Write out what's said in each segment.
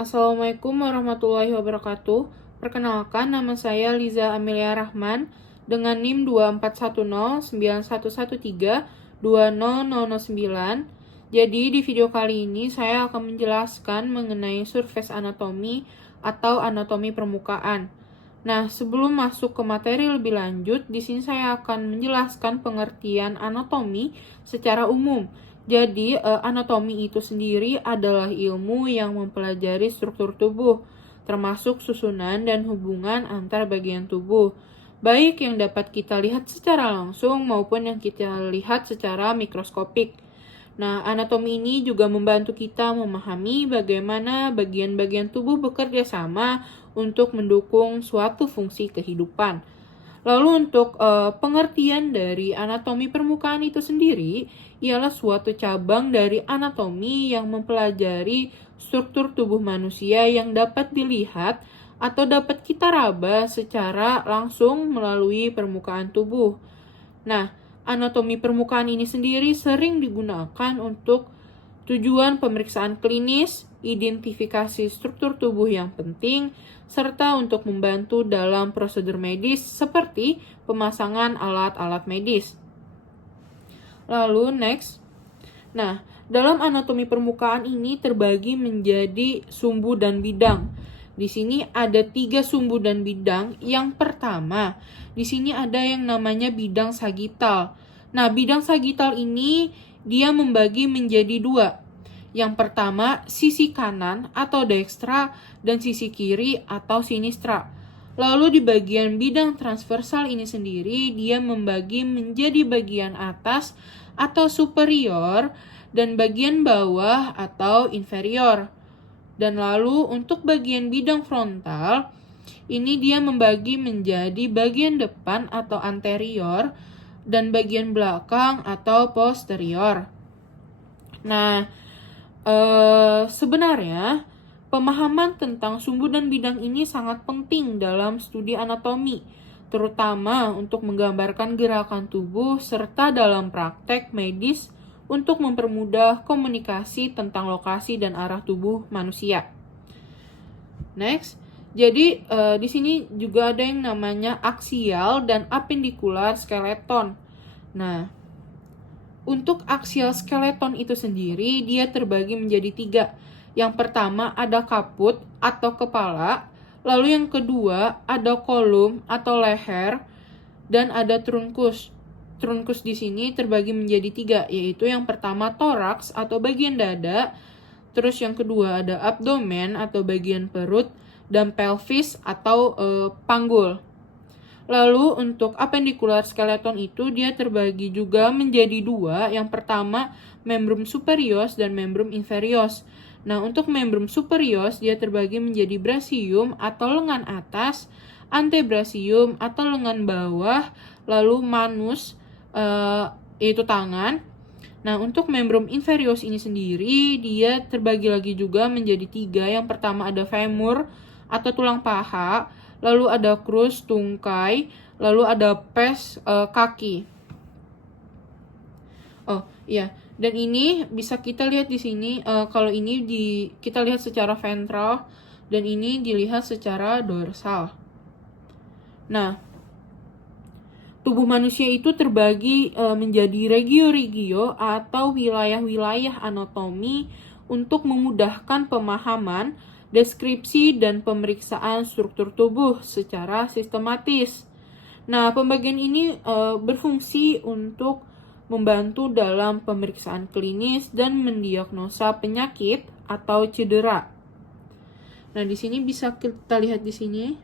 Assalamualaikum warahmatullahi wabarakatuh. Perkenalkan, nama saya Liza Amelia Rahman dengan NIM 241091113200009. Jadi di video kali ini saya akan menjelaskan mengenai surface anatomy atau anatomi permukaan. Nah, sebelum masuk ke materi lebih lanjut, di sini saya akan menjelaskan pengertian anatomi secara umum. Jadi, anatomi itu sendiri adalah ilmu yang mempelajari struktur tubuh, termasuk susunan dan hubungan antar bagian tubuh, baik yang dapat kita lihat secara langsung maupun yang kita lihat secara mikroskopik. Nah, anatomi ini juga membantu kita memahami bagaimana bagian-bagian tubuh bekerja sama untuk mendukung suatu fungsi kehidupan. Lalu untuk pengertian dari anatomi permukaan itu sendiri ialah suatu cabang dari anatomi yang mempelajari struktur tubuh manusia yang dapat dilihat atau dapat kita raba secara langsung melalui permukaan tubuh. Nah, anatomi permukaan ini sendiri sering digunakan untuk tujuan pemeriksaan klinis, identifikasi struktur tubuh yang penting, serta untuk membantu dalam prosedur medis seperti pemasangan alat-alat medis. Lalu next. Nah, dalam anatomi permukaan ini terbagi menjadi sumbu dan bidang. Di sini ada 3 sumbu dan bidang. Yang pertama, di sini ada yang namanya bidang sagital. Nah, bidang sagital ini dia membagi menjadi 2. Yang pertama, sisi kanan atau dextra dan sisi kiri atau sinistra. Lalu di bagian bidang transversal ini sendiri, dia membagi menjadi bagian atas atau superior dan bagian bawah atau inferior. Dan lalu untuk bagian bidang frontal, ini dia membagi menjadi bagian depan atau anterior dan bagian belakang atau posterior. Nah, sebenarnya pemahaman tentang sumbu dan bidang ini sangat penting dalam studi anatomi, terutama untuk menggambarkan gerakan tubuh serta dalam praktek medis untuk mempermudah komunikasi tentang lokasi dan arah tubuh manusia. Next, jadi di sini juga ada yang namanya aksial dan apendikular skeleton. Nah, untuk aksial skeleton itu sendiri dia terbagi menjadi 3. Yang pertama ada kaput atau kepala, lalu yang kedua ada kolum atau leher, dan ada trunkus. Trunkus di sini terbagi menjadi 3, yaitu yang pertama toraks atau bagian dada, terus yang kedua ada abdomen atau bagian perut, dan pelvis atau panggul. Lalu untuk appendicular skeleton itu dia terbagi juga menjadi 2. Yang pertama membrum superius dan membrum inferius. Nah, untuk membrum superius dia terbagi menjadi brasium atau lengan atas, antebrasium atau lengan bawah, lalu manus yaitu tangan. Nah, untuk membrum inferius ini sendiri dia terbagi lagi juga menjadi 3. Yang pertama ada femur atau tulang paha, lalu ada crus tungkai, lalu ada pes kaki. Oh iya, dan ini bisa kita lihat di sini. Kalau ini kita lihat secara ventral dan ini dilihat secara dorsal. Nah, tubuh manusia itu terbagi menjadi regio-regio atau wilayah-wilayah anatomi untuk memudahkan pemahaman, deskripsi, dan pemeriksaan struktur tubuh secara sistematis. Nah, pembagian ini berfungsi untuk membantu dalam pemeriksaan klinis dan mendiagnosa penyakit atau cedera. Nah, di sini bisa kita lihat di sini.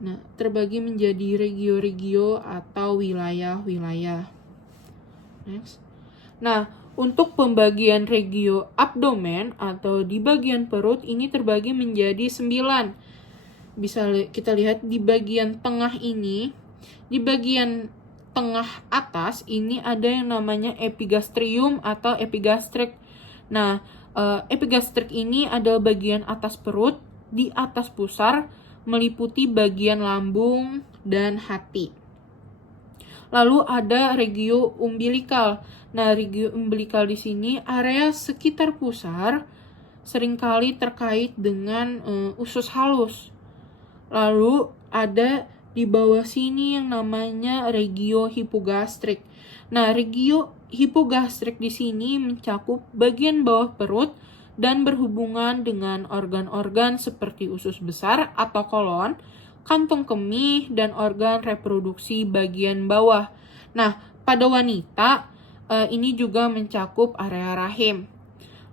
Nah, terbagi menjadi regio-regio atau wilayah-wilayah. Next. Nah, untuk pembagian regio abdomen atau di bagian perut ini terbagi menjadi 9. Bisa kita lihat di bagian tengah ini, di bagian tengah atas ini ada yang namanya epigastrium atau epigastrik. Nah, epigastrik ini adalah bagian atas perut, di atas pusar, meliputi bagian lambung dan hati. Lalu ada regio umbilikal. Nah, regio umbilikal di sini area sekitar pusar seringkali terkait dengan usus halus. Lalu ada di bawah sini yang namanya regio hipogastrik. Nah, regio hipogastrik di sini mencakup bagian bawah perut dan berhubungan dengan organ-organ seperti usus besar atau kolon, kantung kemih, dan organ reproduksi bagian bawah. Nah, pada wanita ini juga mencakup area rahim.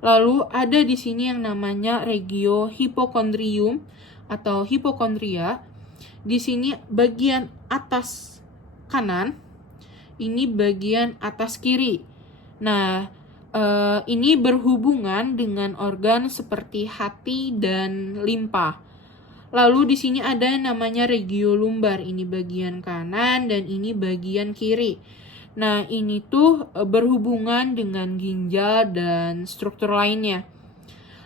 Lalu ada di sini yang namanya regio hipokondrium atau hipokondria. Di sini bagian atas kanan, ini bagian atas kiri. Nah, ini berhubungan dengan organ seperti hati dan limpa. Lalu di sini ada yang namanya regio lumbar, ini bagian kanan dan ini bagian kiri. Nah, ini tuh berhubungan dengan ginjal dan struktur lainnya.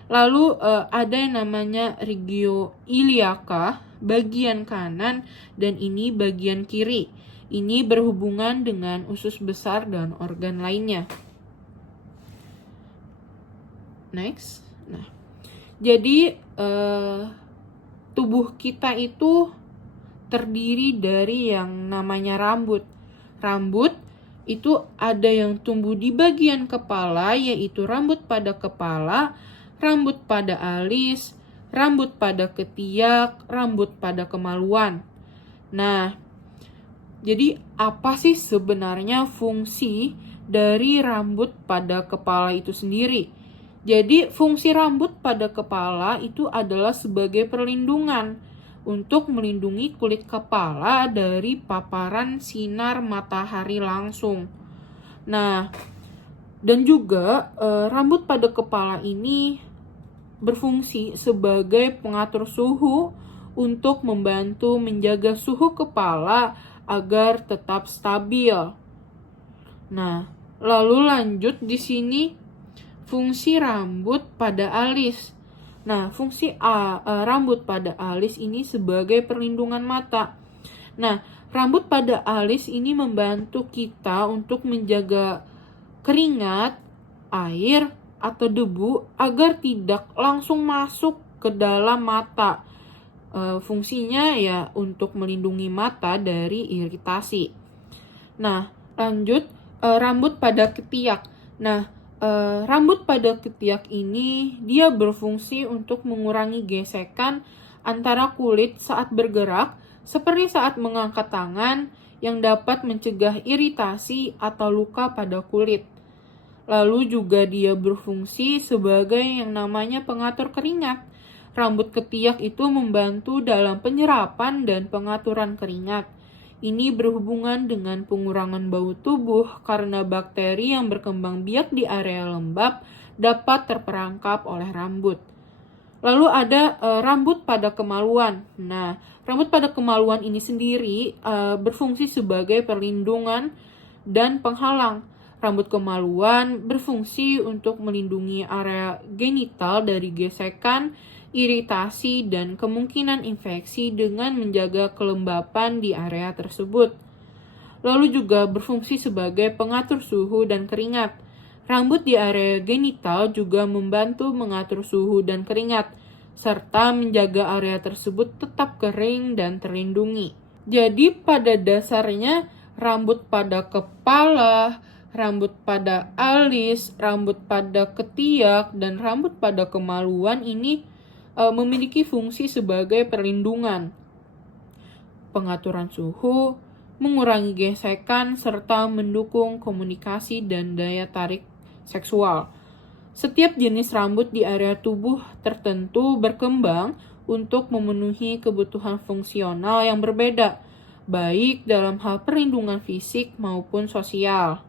Lalu ada yang namanya regio iliaca, bagian kanan, dan ini bagian kiri. Ini berhubungan dengan usus besar dan organ lainnya. Next. Nah, jadi tubuh kita itu terdiri dari yang namanya rambut. Rambut itu ada yang tumbuh di bagian kepala, yaitu rambut pada kepala, rambut pada alis, rambut pada ketiak, rambut pada kemaluan. Nah, jadi apa sih sebenarnya fungsi dari rambut pada kepala itu sendiri? Jadi fungsi rambut pada kepala itu adalah sebagai perlindungan untuk melindungi kulit kepala dari paparan sinar matahari langsung. Nah, dan juga rambut pada kepala ini berfungsi sebagai pengatur suhu untuk membantu menjaga suhu kepala agar tetap stabil. Nah, lalu lanjut di sini fungsi rambut pada alis. Nah, fungsi rambut pada alis ini sebagai perlindungan mata. Nah, rambut pada alis ini membantu kita untuk menjaga keringat, air, atau debu agar tidak langsung masuk ke dalam mata. Fungsinya ya untuk melindungi mata dari iritasi. Nah, lanjut rambut pada ketiak. Nah, rambut pada ketiak ini dia berfungsi untuk mengurangi gesekan antara kulit saat bergerak, seperti saat mengangkat tangan yang dapat mencegah iritasi atau luka pada kulit. Lalu juga dia berfungsi sebagai yang namanya pengatur keringat. Rambut ketiak itu membantu dalam penyerapan dan pengaturan keringat. Ini berhubungan dengan pengurangan bau tubuh karena bakteri yang berkembang biak di area lembab dapat terperangkap oleh rambut. Lalu ada rambut pada kemaluan. Nah, rambut pada kemaluan ini sendiri berfungsi sebagai perlindungan dan penghalang. Rambut kemaluan berfungsi untuk melindungi area genital dari gesekan, iritasi, dan kemungkinan infeksi dengan menjaga kelembapan di area tersebut. Lalu juga berfungsi sebagai pengatur suhu dan keringat. Rambut di area genital juga membantu mengatur suhu dan keringat, serta menjaga area tersebut tetap kering dan terlindungi. Jadi pada dasarnya rambut pada kepala, rambut pada alis, rambut pada ketiak, dan rambut pada kemaluan ini memiliki fungsi sebagai perlindungan, pengaturan suhu, mengurangi gesekan, serta mendukung komunikasi dan daya tarik seksual. Setiap jenis rambut di area tubuh tertentu berkembang untuk memenuhi kebutuhan fungsional yang berbeda, baik dalam hal perlindungan fisik maupun sosial.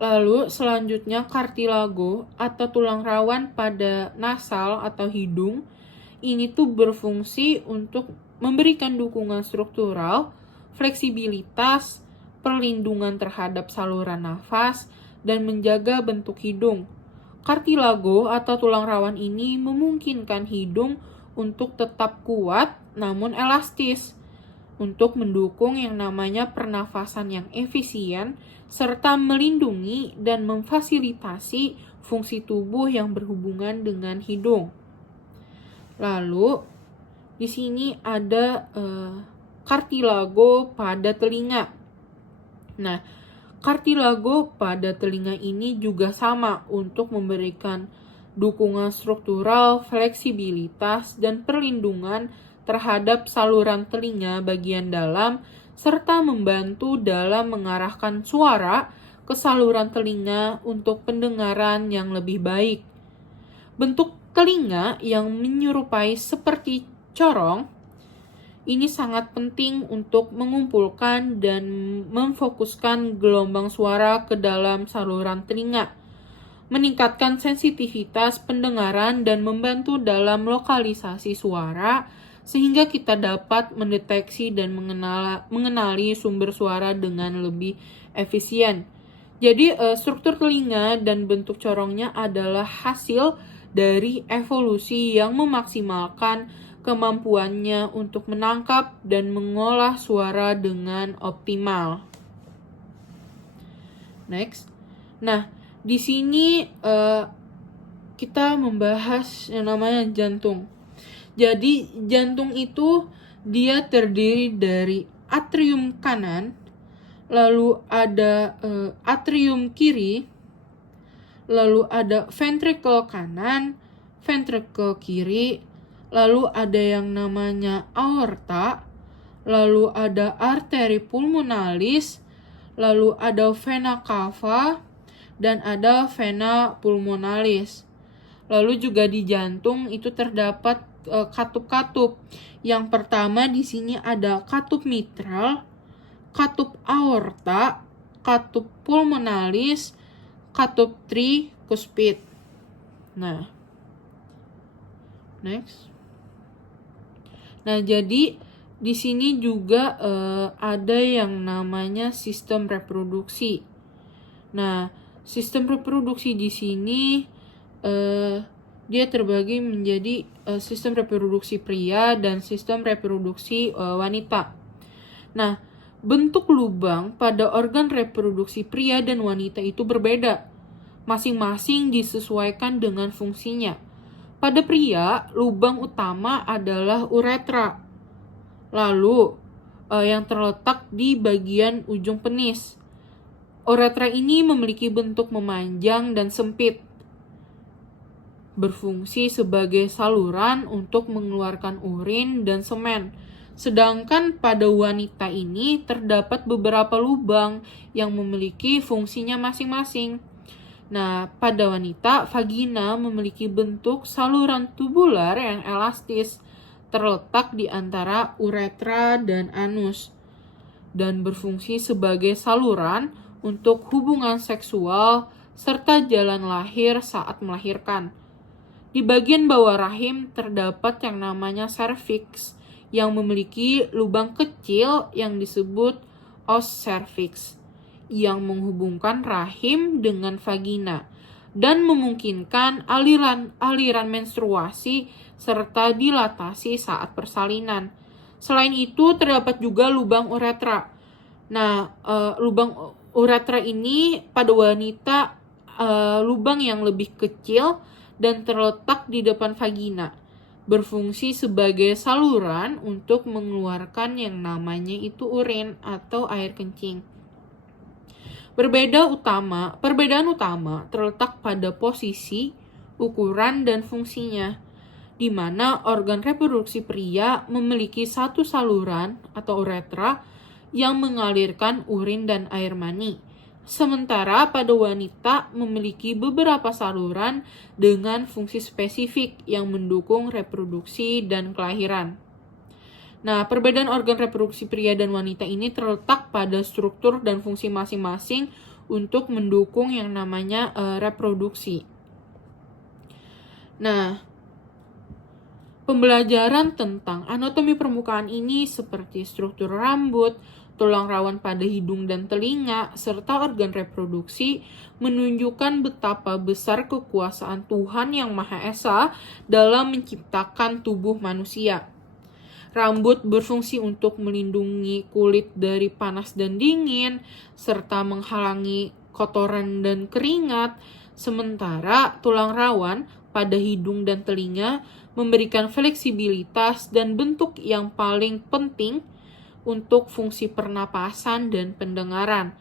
Lalu selanjutnya kartilago atau tulang rawan pada nasal atau hidung ini tuh berfungsi untuk memberikan dukungan struktural, fleksibilitas, perlindungan terhadap saluran nafas, dan menjaga bentuk hidung. Kartilago atau tulang rawan ini memungkinkan hidung untuk tetap kuat namun elastis, untuk mendukung yang namanya pernafasan yang efisien, serta melindungi dan memfasilitasi fungsi tubuh yang berhubungan dengan hidung. Lalu di sini ada kartilago pada telinga. Nah, kartilago pada telinga ini juga sama untuk memberikan dukungan struktural, fleksibilitas, dan perlindungan terhadap saluran telinga bagian dalam, serta membantu dalam mengarahkan suara ke saluran telinga untuk pendengaran yang lebih baik. Bentuk telinga yang menyerupai seperti corong ini sangat penting untuk mengumpulkan dan memfokuskan gelombang suara ke dalam saluran telinga, meningkatkan sensitivitas pendengaran dan membantu dalam lokalisasi suara sehingga kita dapat mendeteksi dan mengenali sumber suara dengan lebih efisien. Jadi struktur telinga dan bentuk corongnya adalah hasil dari evolusi yang memaksimalkan kemampuannya untuk menangkap dan mengolah suara dengan optimal. Next. Nah, di sini kita membahas yang namanya jantung. Jadi jantung itu dia terdiri dari atrium kanan, lalu ada atrium kiri, lalu ada ventricle kanan, ventricle kiri, lalu ada yang namanya aorta, lalu ada arteri pulmonalis, lalu ada vena cava, dan ada vena pulmonalis. Lalu juga di jantung itu terdapat katup-katup. Yang pertama di sini ada katup mitral, katup aorta, katup pulmonalis, katup tricuspid. Nah, next. Nah, jadi di sini juga ada yang namanya sistem reproduksi. Nah, sistem reproduksi di sini dia terbagi menjadi sistem reproduksi pria dan sistem reproduksi wanita. Nah, bentuk lubang pada organ reproduksi pria dan wanita itu berbeda. Masing-masing disesuaikan dengan fungsinya. Pada pria, lubang utama adalah uretra. Lalu, yang terletak di bagian ujung penis. Uretra ini memiliki bentuk memanjang dan sempit, berfungsi sebagai saluran untuk mengeluarkan urin dan semen. Sedangkan pada wanita ini terdapat beberapa lubang yang memiliki fungsinya masing-masing. Nah, pada wanita, vagina memiliki bentuk saluran tubular yang elastis, terletak di antara uretra dan anus, dan berfungsi sebagai saluran untuk hubungan seksual serta jalan lahir saat melahirkan. Di bagian bawah rahim terdapat yang namanya serviks yang memiliki lubang kecil yang disebut os cervix yang menghubungkan rahim dengan vagina dan memungkinkan aliran menstruasi serta dilatasi saat persalinan. Selain itu terdapat juga lubang uretra. Nah, lubang uretra ini pada wanita lubang yang lebih kecil dan terletak di depan vagina, berfungsi sebagai saluran untuk mengeluarkan yang namanya itu urin atau air kencing. Perbedaan utama terletak pada posisi, ukuran, dan fungsinya, di mana organ reproduksi pria memiliki satu saluran atau uretra yang mengalirkan urin dan air mani. Sementara pada wanita memiliki beberapa saluran dengan fungsi spesifik yang mendukung reproduksi dan kelahiran. Nah, perbedaan organ reproduksi pria dan wanita ini terletak pada struktur dan fungsi masing-masing untuk mendukung yang namanya reproduksi. Nah, pembelajaran tentang anatomi permukaan ini seperti struktur rambut, tulang rawan pada hidung dan telinga, serta organ reproduksi menunjukkan betapa besar kekuasaan Tuhan Yang Maha Esa dalam menciptakan tubuh manusia. Rambut berfungsi untuk melindungi kulit dari panas dan dingin, serta menghalangi kotoran dan keringat, Sementara tulang rawan pada hidung dan telinga memberikan fleksibilitas dan bentuk yang paling penting untuk fungsi pernapasan dan pendengaran.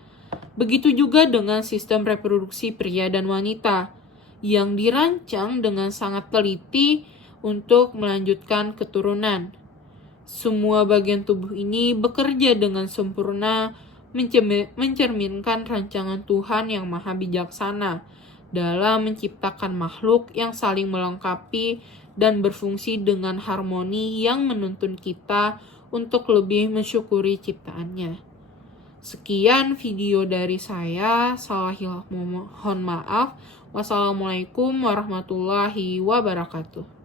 Begitu juga dengan sistem reproduksi pria dan wanita yang dirancang dengan sangat teliti untuk melanjutkan keturunan. Semua bagian tubuh ini bekerja dengan sempurna, mencerminkan rancangan Tuhan yang maha bijaksana dalam menciptakan makhluk yang saling melengkapi dan berfungsi dengan harmoni yang menuntun kita untuk lebih mensyukuri ciptaannya. Sekian video dari saya, mohon maaf. Wassalamualaikum warahmatullahi wabarakatuh.